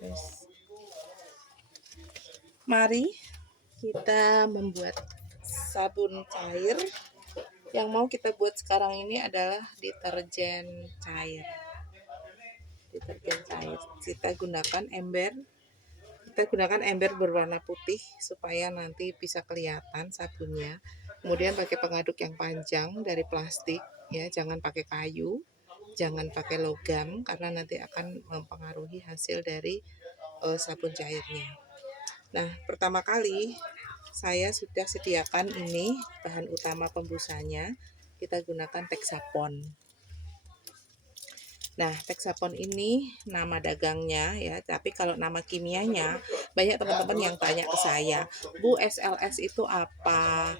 Terus, mari kita membuat sabun cair. Yang mau kita buat sekarang ini adalah deterjen cair. Kita gunakan ember. Kita gunakan ember berwarna putih supaya nanti bisa kelihatan sabunnya. Kemudian pakai pengaduk yang panjang dari plastik, ya, jangan pakai kayu, jangan pakai logam karena nanti akan mempengaruhi hasil dari sabun cairnya. Nah, pertama kali saya sudah sediakan ini bahan utama pembusanya. Kita gunakan Texapon. Nah, Texapon ini nama dagangnya ya, tapi kalau nama kimianya banyak teman-teman yang tanya ke saya, Bu, SLS itu apa?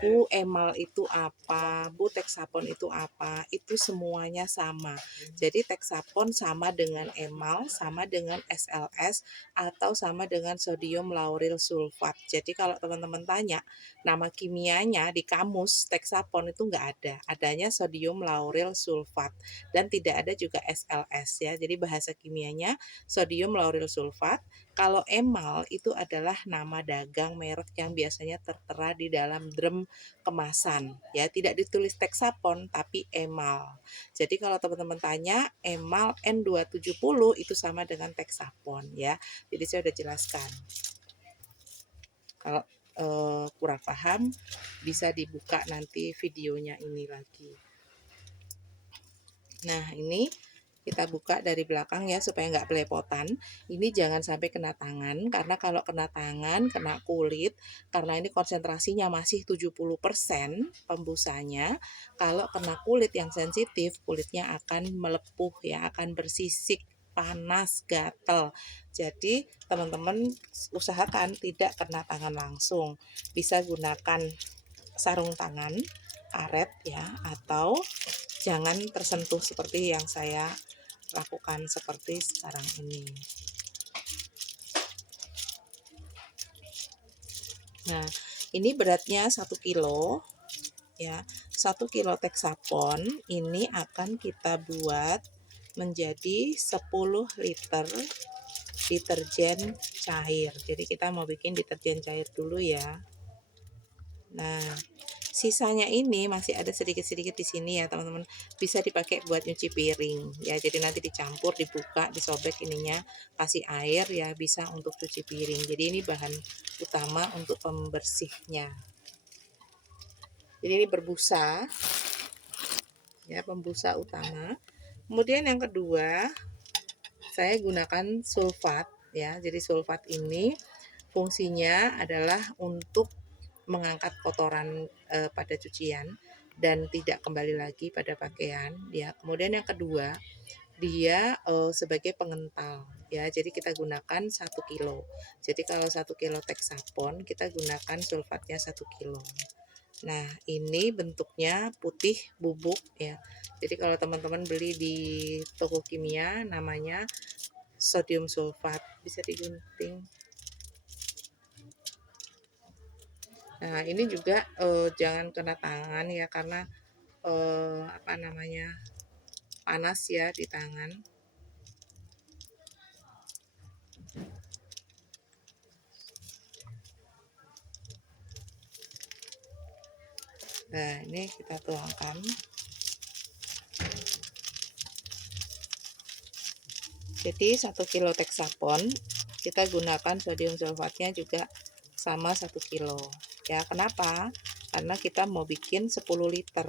Bu, emal itu apa? Bu, Texapon itu apa? Itu semuanya sama. Jadi Texapon sama dengan emal, sama dengan SLS, atau sama dengan sodium lauryl sulfat. Jadi kalau teman-teman tanya nama kimianya di kamus Texapon itu nggak ada, adanya sodium lauryl sulfat. Dan tidak ada juga SLS ya. Jadi bahasa kimianya sodium lauryl sulfat. Kalau emal itu adalah nama dagang merek yang biasanya tertera di dalam drum kemasan ya. Tidak ditulis Texapon tapi emal. Jadi kalau teman-teman tanya emal N270 itu sama dengan Texapon ya. Jadi saya sudah jelaskan. Kalau kurang paham bisa dibuka nanti videonya ini lagi. Nah, ini kita buka dari belakang ya supaya nggak belepotan. Ini jangan sampai kena tangan karena kalau kena tangan, kena kulit, karena ini konsentrasinya masih 70% pembusanya. Kalau kena kulit yang sensitif, kulitnya akan melepuh ya, akan bersisik, panas, gatel. Jadi teman-teman usahakan tidak kena tangan langsung. Bisa gunakan sarung tangan, karet ya, atau jangan tersentuh seperti yang saya lakukan seperti sekarang ini. Nah, ini beratnya 1 kilo ya. 1 kilo Texapon ini akan kita buat menjadi 10 liter deterjen cair. Jadi kita mau bikin deterjen cair dulu ya. Nah, sisanya ini masih ada sedikit-sedikit di sini ya teman-teman, bisa dipakai buat nyuci piring ya. Jadi nanti dicampur, dibuka, disobek ininya, kasih air ya, bisa untuk cuci piring. Jadi ini bahan utama untuk pembersihnya. Jadi ini berbusa ya, pembusa utama. Kemudian yang kedua saya gunakan sulfat ya. Jadi sulfat ini fungsinya adalah untuk mengangkat kotoran pada cucian dan tidak kembali lagi pada pakaian ya. Kemudian yang kedua, dia sebagai pengental ya. Jadi kita gunakan 1 kilo. Jadi kalau 1 kilo Texapon kita gunakan sulfatnya 1 kilo. Nah, ini bentuknya putih bubuk ya. Jadi kalau teman-teman beli di toko kimia namanya sodium sulfat, bisa digunting. Nah, ini juga jangan kena tangan ya karena panas ya di tangan. Nah, ini kita tuangkan. Jadi 1 kilo Texapon kita gunakan sodium sulfatnya juga sama 1 kilo. Ya, kenapa? Karena kita mau bikin 10 liter.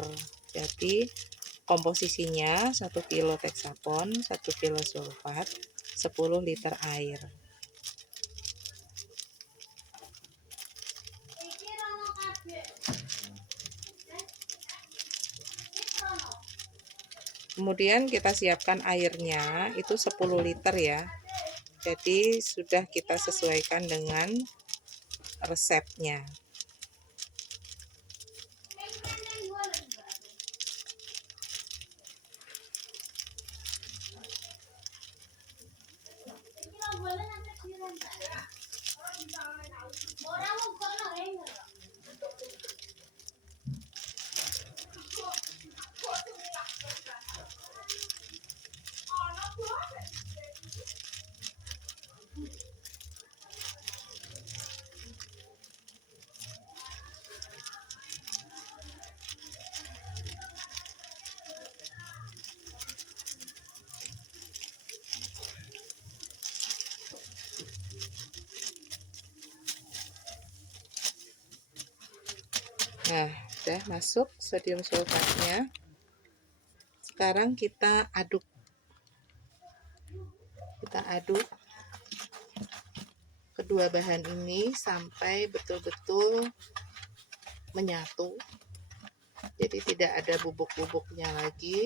Jadi komposisinya 1 kilo Texapon, 1 kilo sulfat, 10 liter air. Kemudian kita siapkan airnya itu 10 liter ya. Jadi sudah kita sesuaikan dengan resepnya. Nah, udah masuk sodium sulfatnya. Sekarang kita aduk. Kita aduk kedua bahan ini sampai betul-betul menyatu. Jadi tidak ada bubuk-bubuknya lagi.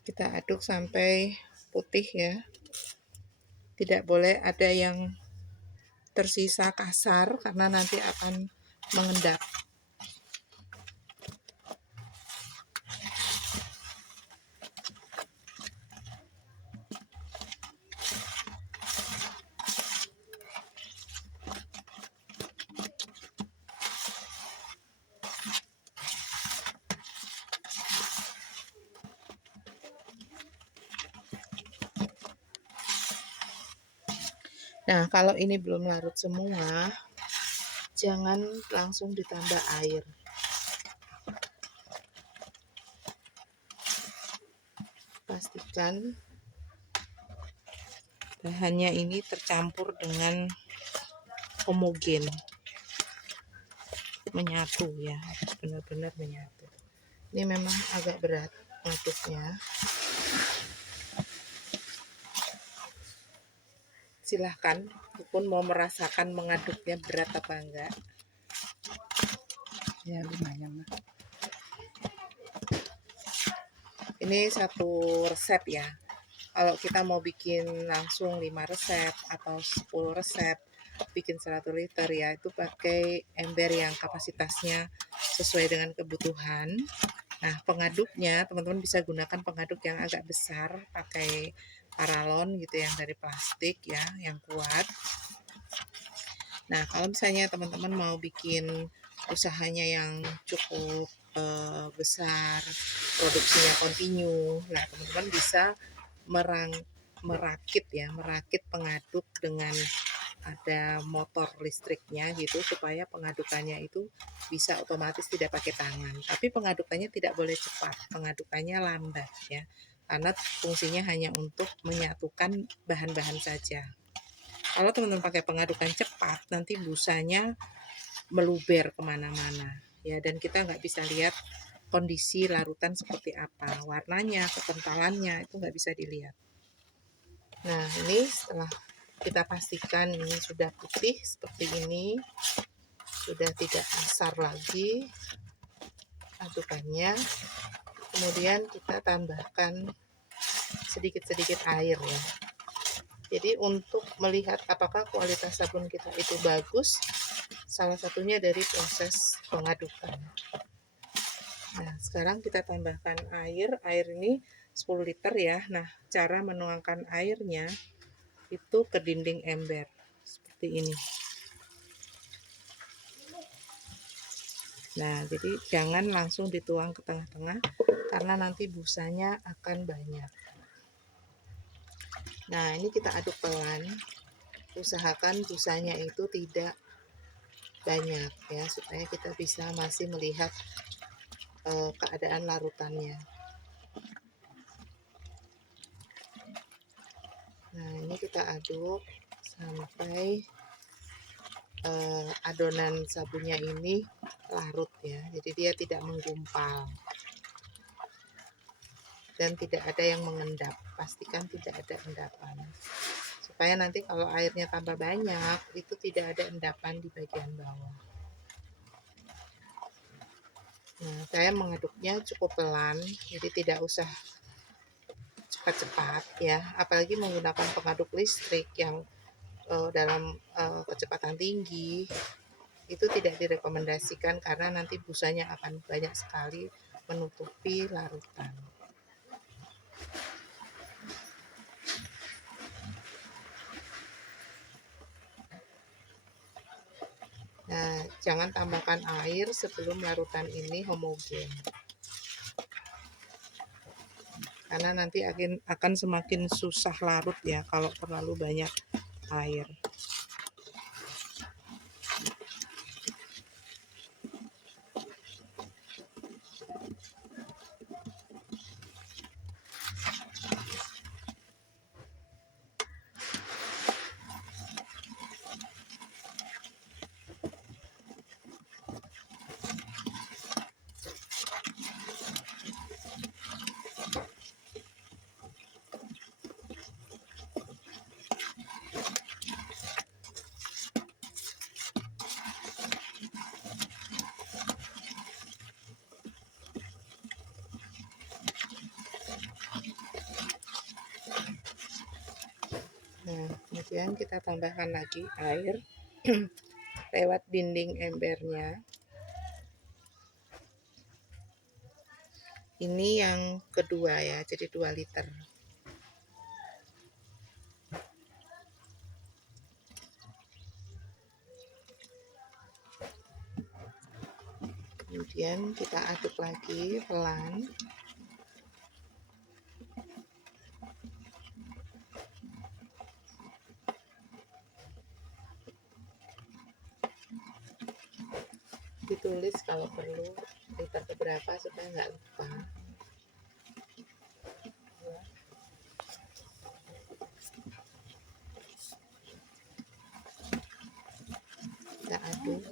Kita aduk sampai putih ya. Tidak boleh ada yang tersisa kasar karena nanti akan mengendap. Nah, kalau ini belum larut semua, jangan langsung ditambah air. Pastikan bahannya ini tercampur dengan homogen, menyatu ya, harus benar-benar menyatu. Ini memang agak berat ngaduknya. Silahkan, pun mau merasakan mengaduknya berat apa enggak. Ya lumayan. Ini satu resep ya. Kalau kita mau bikin langsung 5 resep atau 10 resep, bikin 100 liter ya, itu pakai ember yang kapasitasnya sesuai dengan kebutuhan. Nah, pengaduknya teman-teman bisa gunakan pengaduk yang agak besar, pakai paralon gitu yang dari plastik ya, yang kuat. Nah, kalau misalnya teman-teman mau bikin usahanya yang cukup besar, produksinya kontinu, nah teman-teman bisa merakit pengaduk dengan ada motor listriknya gitu, supaya pengadukannya itu bisa otomatis tidak pakai tangan. Tapi pengadukannya tidak boleh cepat, pengadukannya lambat ya, karena fungsinya hanya untuk menyatukan bahan-bahan saja. Kalau teman-teman pakai pengadukan cepat, nanti busanya meluber kemana-mana ya, dan kita nggak bisa lihat kondisi larutan seperti apa, warnanya, kekentalannya itu nggak bisa dilihat. Nah, ini setelah kita pastikan ini sudah putih seperti ini, sudah tidak asar lagi adukannya, kemudian kita tambahkan sedikit-sedikit air ya. Jadi untuk melihat apakah kualitas sabun kita itu bagus, salah satunya dari proses pengadukan. Nah, sekarang kita tambahkan air. Air ini 10 liter ya. Nah, cara menuangkan airnya itu ke dinding ember seperti ini. Nah, jadi jangan langsung dituang ke tengah-tengah karena nanti busanya akan banyak. Nah, ini kita aduk pelan. Usahakan busanya itu tidak banyak ya, supaya kita bisa masih melihat keadaan larutannya. Nah, ini kita aduk sampai adonan sabunnya ini larut ya, jadi dia tidak menggumpal dan tidak ada yang mengendap. Pastikan tidak ada endapan, supaya nanti kalau airnya tambah banyak itu tidak ada endapan di bagian bawah. Nah, saya mengaduknya cukup pelan, jadi tidak usah cepat-cepat ya, apalagi menggunakan pengaduk listrik yang dalam kecepatan tinggi itu tidak direkomendasikan karena nanti busanya akan banyak sekali menutupi larutan. Nah, jangan tambahkan air sebelum larutan ini homogen. karena nanti akan semakin susah larut ya kalau terlalu banyak air. Nah, kemudian kita tambahkan lagi air lewat dinding embernya. Ini yang kedua ya, jadi 2 liter. Kemudian kita aduk lagi pelan. Ditulis kalau perlu liter keberapa supaya nggak lupa. Kita aduk.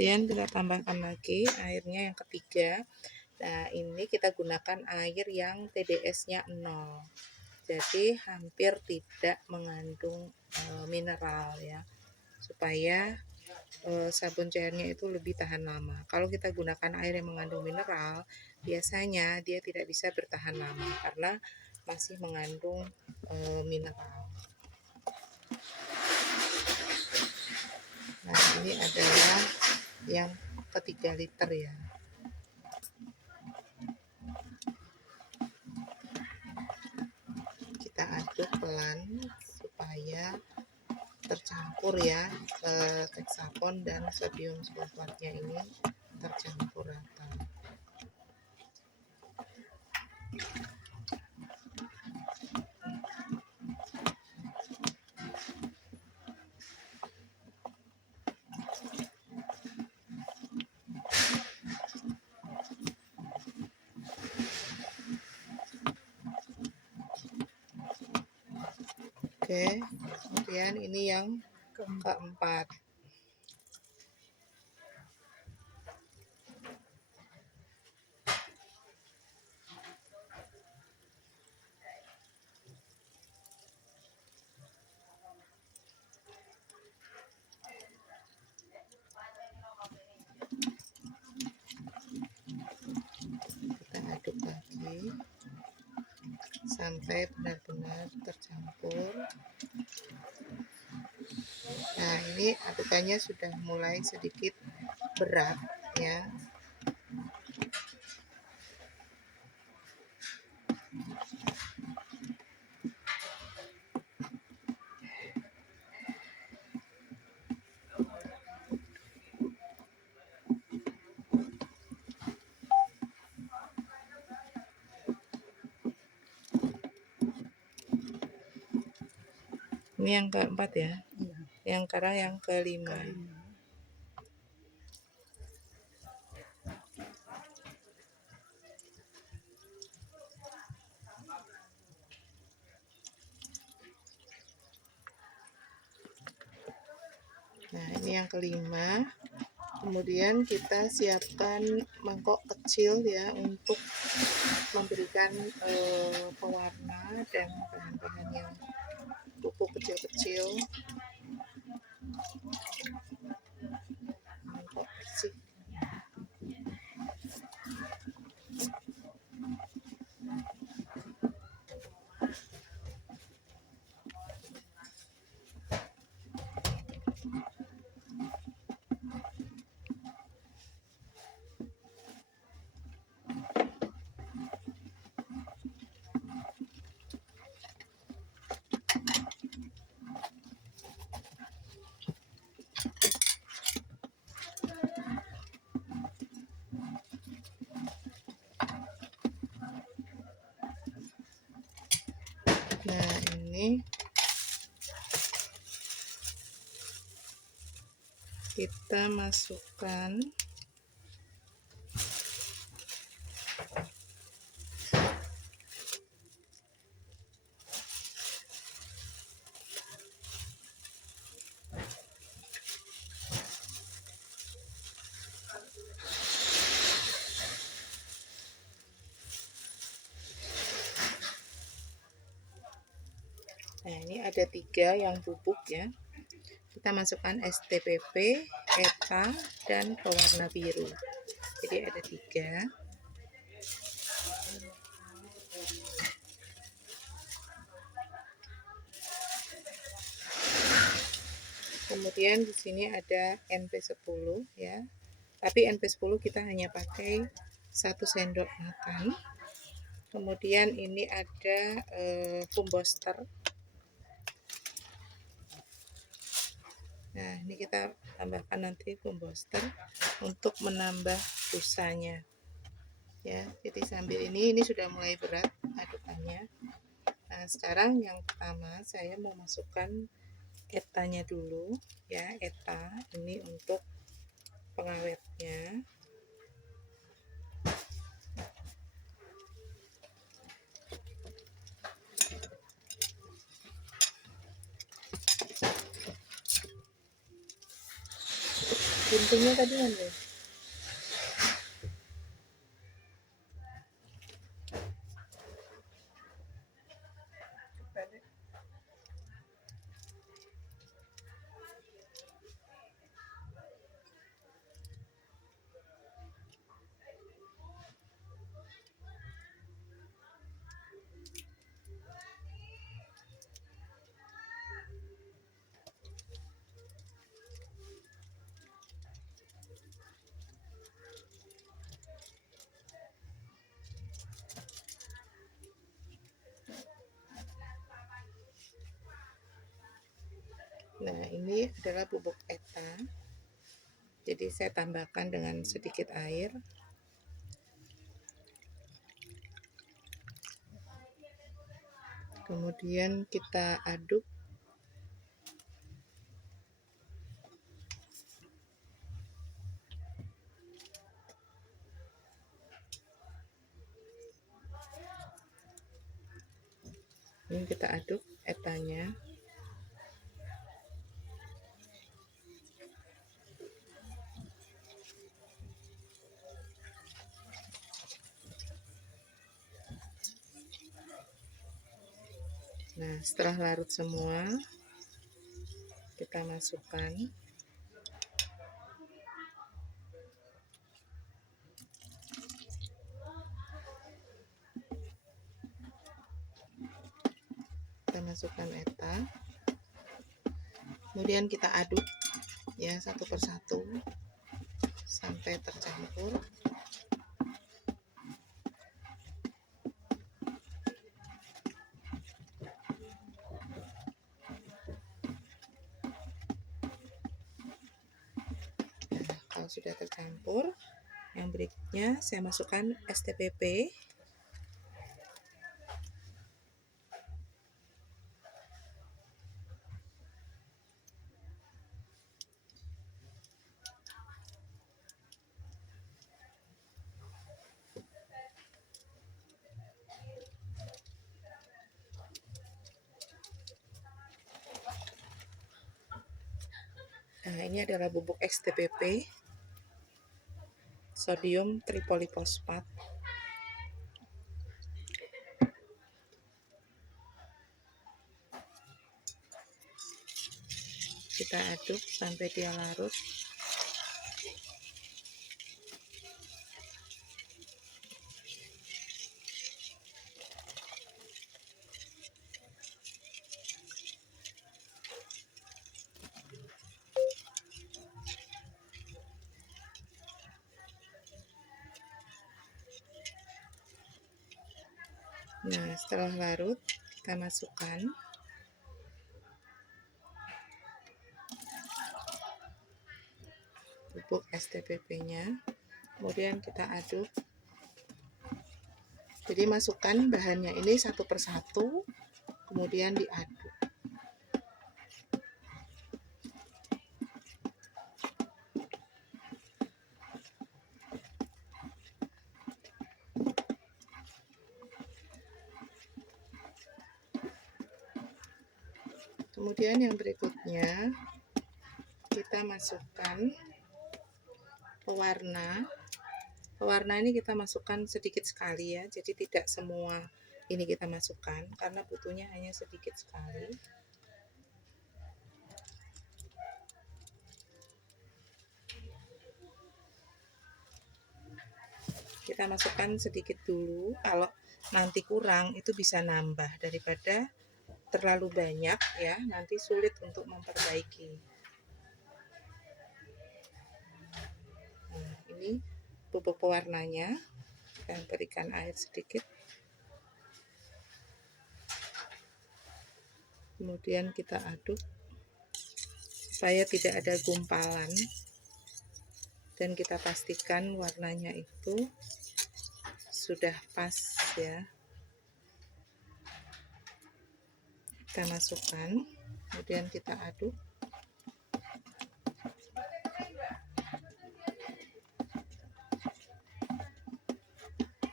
Kemudian kita tambahkan lagi airnya yang ketiga. Nah, ini kita gunakan air yang TDS-nya 0. Jadi hampir tidak mengandung mineral ya. Supaya sabun cairnya itu lebih tahan lama. Kalau kita gunakan air yang mengandung mineral, biasanya dia tidak bisa bertahan lama karena masih mengandung mineral. Nah, ini adalah yang ke 3 liter ya. Kita aduk pelan supaya tercampur ya, hexapon dan sodium sulfatnya ini tercampur rata. Oke, kemudian ini yang keempat. Kita aduk lagi sampai benar-benar tercampur. Nah, ini adukannya sudah mulai sedikit berat ya. Ini yang keempat ya. Yang sekarang yang kelima. Nah, ini yang kelima. Kemudian kita siapkan mangkok kecil ya untuk memberikan pewarna dan bahan-bahan yang pupuk kecil-kecil. Kok bersih. Nah, ini kita masukkan Nah, ini ada 3 yang bubuk ya. Kita masukkan STPP, ETA, dan pewarna biru. Jadi ada 3. Kemudian di sini ada NP10 ya. Tapi NP10 kita hanya pakai 1 sendok makan. Kemudian ini ada foam booster. Nah, ini kita tambahkan nanti foam booster untuk menambah busanya. Ya, jadi sambil ini sudah mulai berat adukannya. Nah, sekarang yang pertama saya mau masukkan etanya dulu ya, ETA ini untuk pengawetnya. Guntingnya tadi mana? Nah, ini adalah bubuk ETA. Jadi saya tambahkan dengan sedikit air. Kemudian kita aduk. Ini kita aduk etanya. Nah, setelah larut semua, kita masukkan ETA. Kemudian kita aduk ya satu persatu sampai tercampur. Kalau sudah tercampur, yang berikutnya saya masukkan STPP. Nah, ini adalah bubuk STPP, sodium tripolifosfat. kita aduk sampai dia larut. Nah, setelah larut, kita masukkan bubuk STPP-nya, kemudian kita aduk. Jadi masukkan bahannya ini satu persatu, kemudian diaduk. Kemudian yang berikutnya kita masukkan pewarna. Pewarna ini kita masukkan sedikit sekali ya, jadi tidak semua ini kita masukkan karena butuhnya hanya sedikit sekali. Kita masukkan sedikit dulu, kalau nanti kurang itu bisa nambah, daripada terlalu banyak ya, nanti sulit untuk memperbaiki. Nah, ini bubuk pewarnanya, kita berikan air sedikit, kemudian kita aduk supaya tidak ada gumpalan, dan kita pastikan warnanya itu sudah pas ya. Kita masukkan, kemudian kita aduk.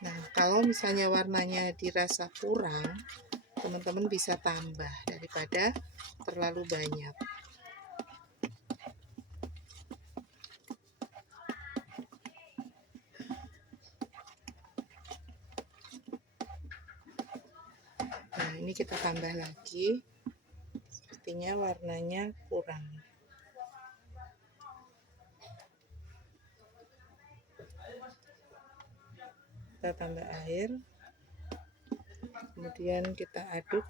Nah, kalau misalnya warnanya dirasa kurang, teman-teman bisa tambah daripada terlalu banyak. Nah, ini kita tambah lagi. Sepertinya warnanya kurang. Kita tambah air. Kemudian kita aduk.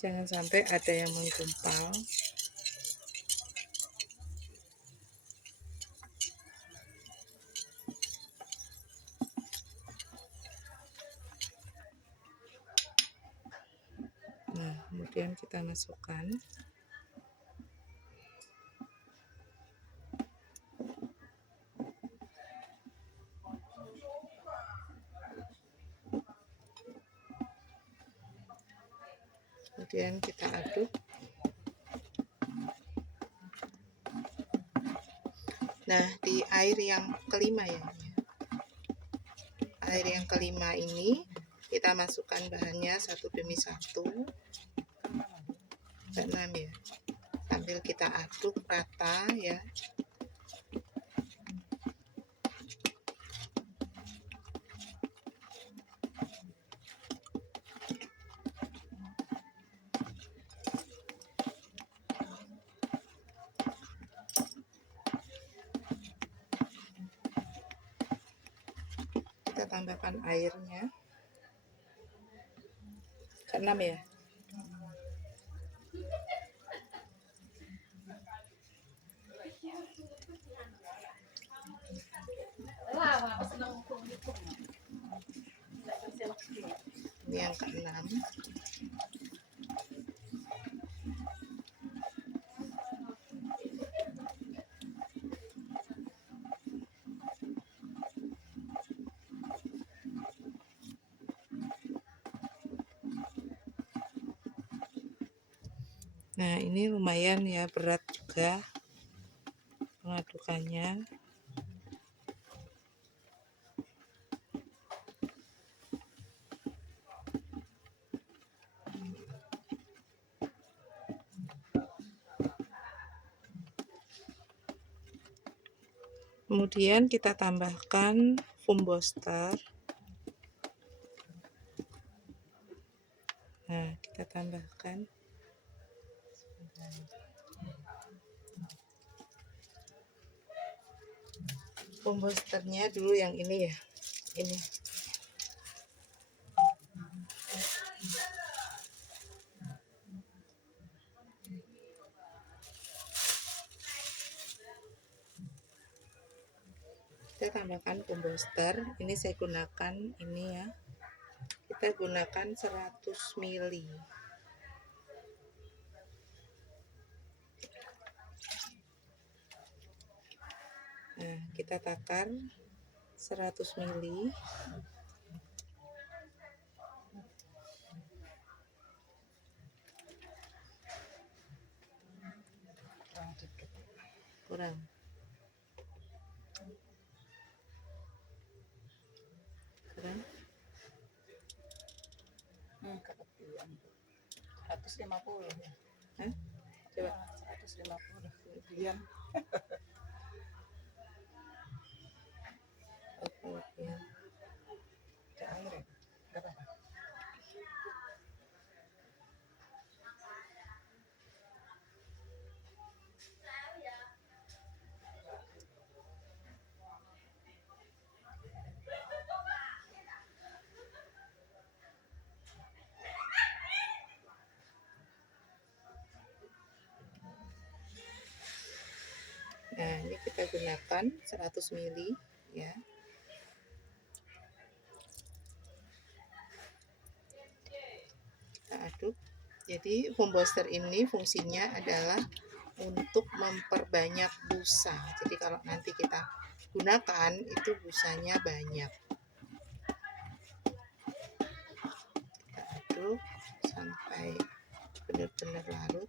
Jangan sampai ada yang menggumpal. Nah, kemudian kita masukkan. Kemudian kita aduk. Nah, di air yang kelima ya. Air yang kelima ini kita masukkan bahannya satu demi satu. Keenam ya. Sambil kita aduk rata ya. Kita tambahkan airnya. Keenam ya. Ini yang keenam. Nah, ini lumayan ya, berat juga pengadukannya. Kemudian kita tambahkan foam booster. Nah, kita tambahkan. Komposternya dulu yang ini ya, ini. Kita tambahkan komposter, ini saya gunakan ini ya, kita gunakan 100 ml. Nah, kita takar 100 ml. Kurang. Kurang. 150 ya. Hah? Coba 150 kemudian. Oke. Ada air ya? Gak apa-apa. Nah, ini kita gunakan 100 ml ya. Kita aduk. Jadi komposter ini fungsinya adalah untuk memperbanyak busa. Jadi kalau nanti kita gunakan itu busanya banyak. Kita aduk sampai benar-benar larut.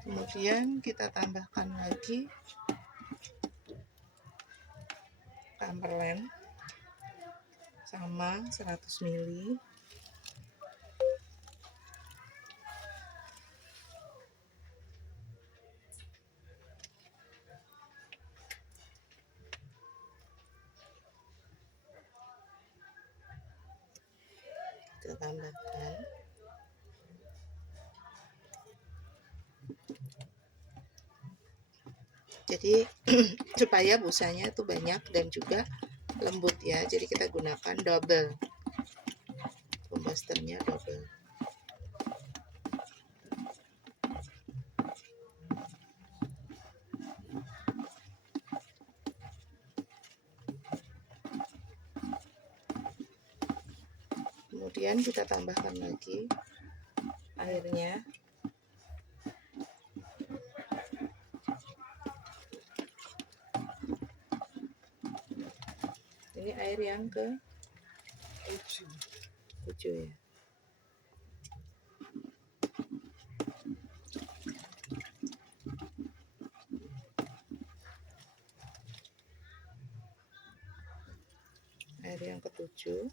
Kemudian kita tambahkan lagi Camperland sama 100 ml. Kita tambahkan. Jadi supaya busanya itu banyak dan juga lembut ya. Jadi kita gunakan double. Komposternya double. Kemudian kita tambahkan lagi airnya. Ini air yang ke 7 ya. Air yang ke-7.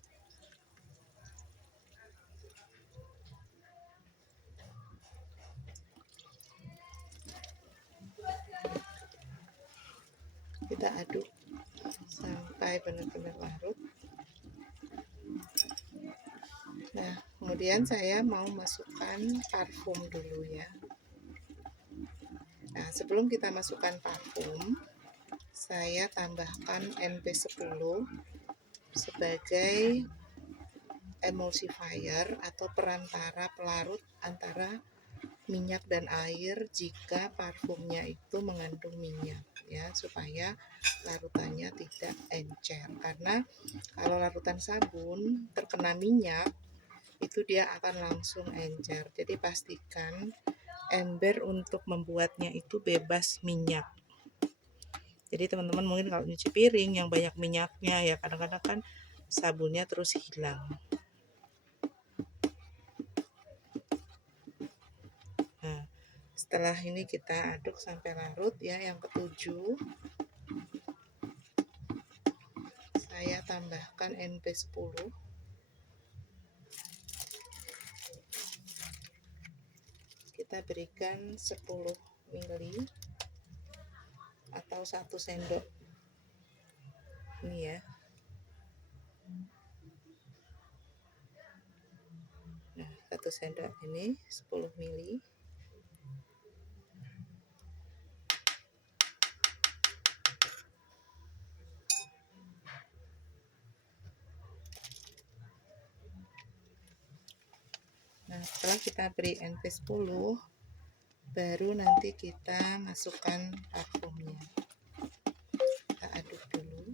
Kita aduk sampai benar-benar larut. Nah, kemudian saya mau masukkan parfum dulu ya. Nah, sebelum kita masukkan parfum, saya tambahkan NP10 sebagai emulsifier atau perantara pelarut antara minyak dan air jika parfumnya itu mengandung minyak ya, supaya larutannya tidak encer. Karena kalau larutan sabun terkena minyak itu dia akan langsung encer. Jadi pastikan ember untuk membuatnya itu bebas minyak. Jadi teman-teman mungkin kalau nyuci piring yang banyak minyaknya ya kadang-kadang kan sabunnya terus hilang. Nah, setelah ini kita aduk sampai larut ya, yang ke-7 saya tambahkan NP10. Kita berikan 10 ml atau 1 sendok ini ya. Nah, 1 sendok ini 10 ml. Nah, setelah kita beri NP10, baru nanti kita masukkan parfumnya. Kita aduk dulu.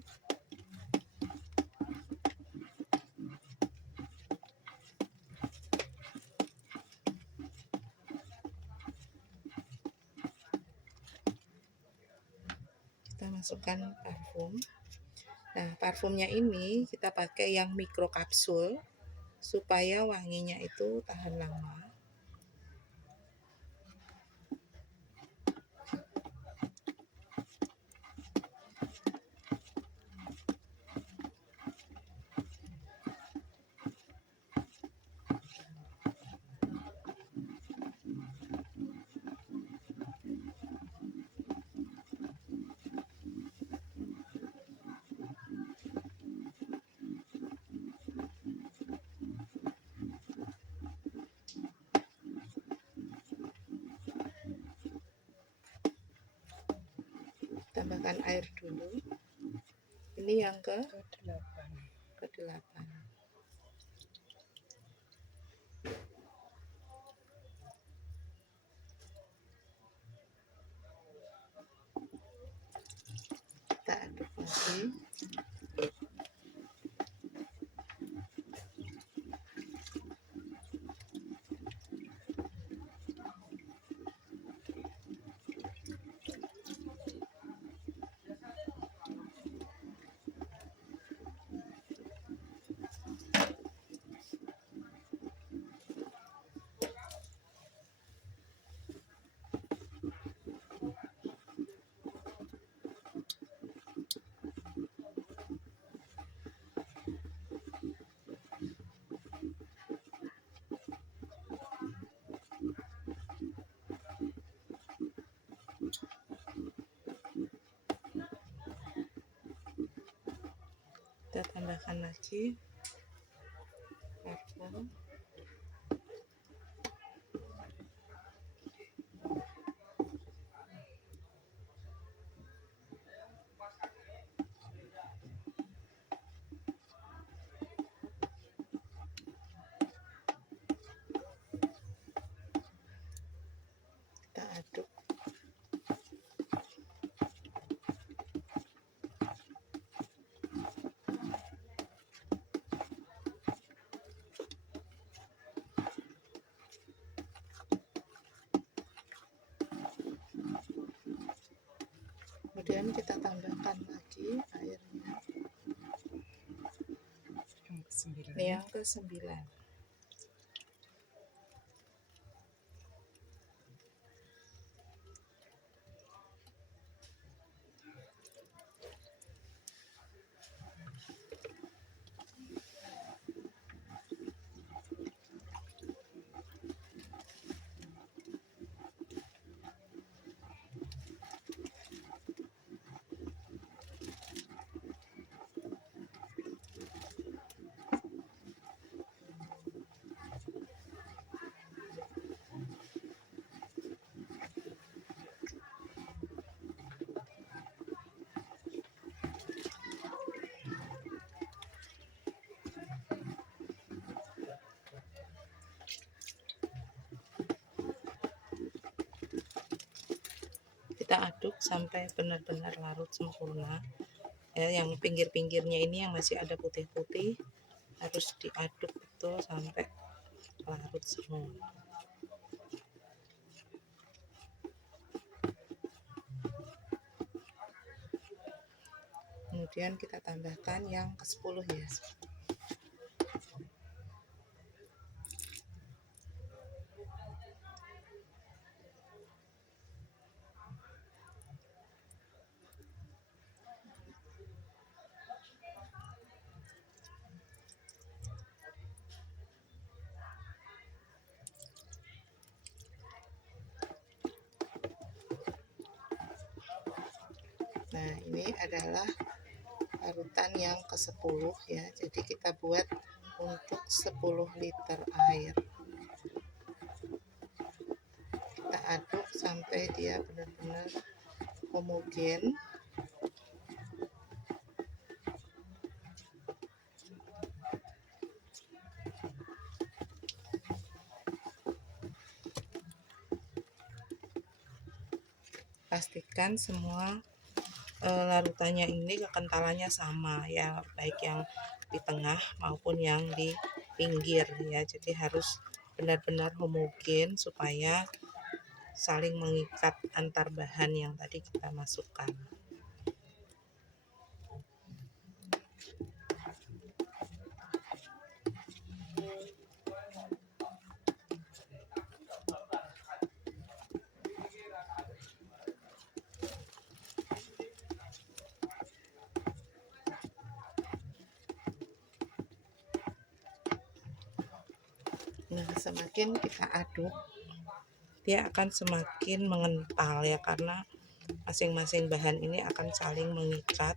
Kita masukkan parfum. Nah, parfumnya ini kita pakai yang mikro kapsul supaya wanginya itu tahan lama. Tambahkan air dulu. Ini yang ke-8. Kita aduk lagi. Kita tambahkan lagi parfum. Kita aduk. Kemudian kita tambahkan lagi airnya. Ini yang ke-9. Kita aduk sampai benar-benar larut sempurna. Yang pinggir-pinggirnya ini yang masih ada putih-putih harus diaduk betul sampai larut semua. Kemudian kita tambahkan yang ke-10 ya. Nah, ini adalah parutan yang ke-10 ya. Jadi kita buat untuk 10 liter air. Kita aduk sampai dia benar-benar homogen. pastikan semua larutannya ini kekentalannya sama ya, baik yang di tengah maupun yang di pinggir ya. Jadi harus benar-benar homogen supaya saling mengikat antar bahan yang tadi kita masukkan. Nah, semakin kita aduk, dia akan semakin mengental ya, karena masing-masing bahan ini akan saling mengikat.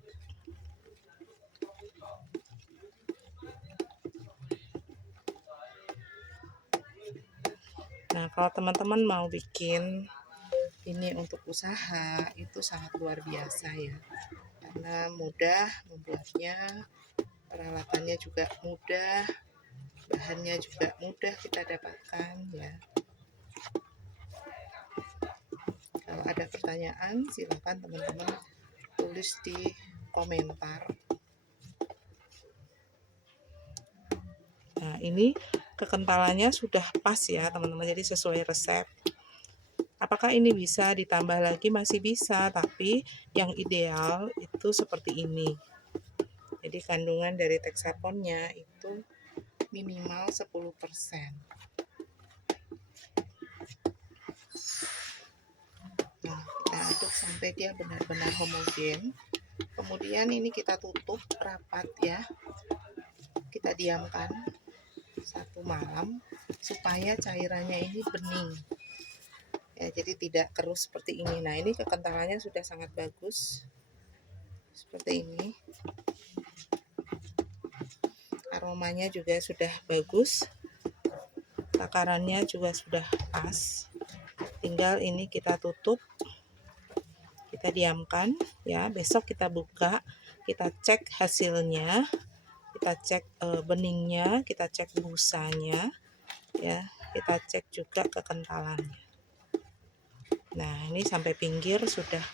Nah, kalau teman-teman mau bikin ini untuk usaha, itu sangat luar biasa ya, karena mudah membuatnya, peralatannya juga mudah, bahannya juga mudah kita dapatkan ya. Kalau ada pertanyaan, silakan teman-teman tulis di komentar. Nah, ini kekentalannya sudah pas ya teman-teman, jadi sesuai resep. Apakah ini bisa ditambah lagi? Masih bisa, tapi yang ideal itu seperti ini. Jadi kandungan dari Texaponnya itu minimal 10%. Nah, kita aduk sampai dia benar-benar homogen. Kemudian ini kita tutup rapat ya. Kita diamkan 1 malam supaya cairannya ini bening. Ya, jadi tidak keruh seperti ini. Nah, ini kekentalannya sudah sangat bagus. Seperti ini. Aromanya juga sudah bagus. Takarannya juga sudah pas. Tinggal ini kita tutup. Kita diamkan ya. Besok kita buka, kita cek hasilnya. Kita cek beningnya, kita cek busanya ya. Kita cek juga kekentalannya. Nah, ini sampai pinggir sudah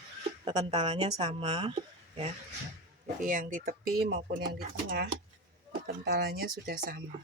kekentalannya sama ya. Jadi yang di tepi maupun yang di tengah kekentalannya sudah sama.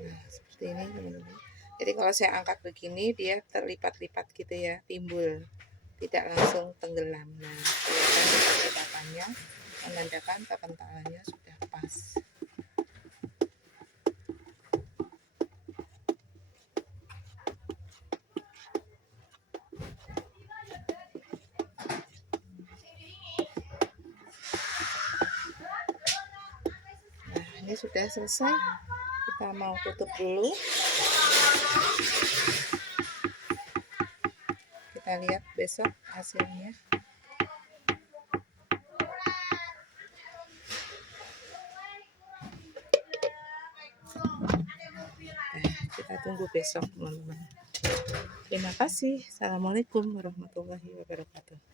Nah, seperti ini teman-teman. Jadi kalau saya angkat begini, dia terlipat-lipat gitu ya, timbul, tidak langsung tenggelam. Nah, kelihatan catatannya menandakan kekentalannya sudah pas. Nah, ini sudah selesai. Kita mau tutup dulu. Kita lihat besok hasilnya. Kita tunggu besok teman-teman. Terima kasih. Assalamualaikum warahmatullahi wabarakatuh.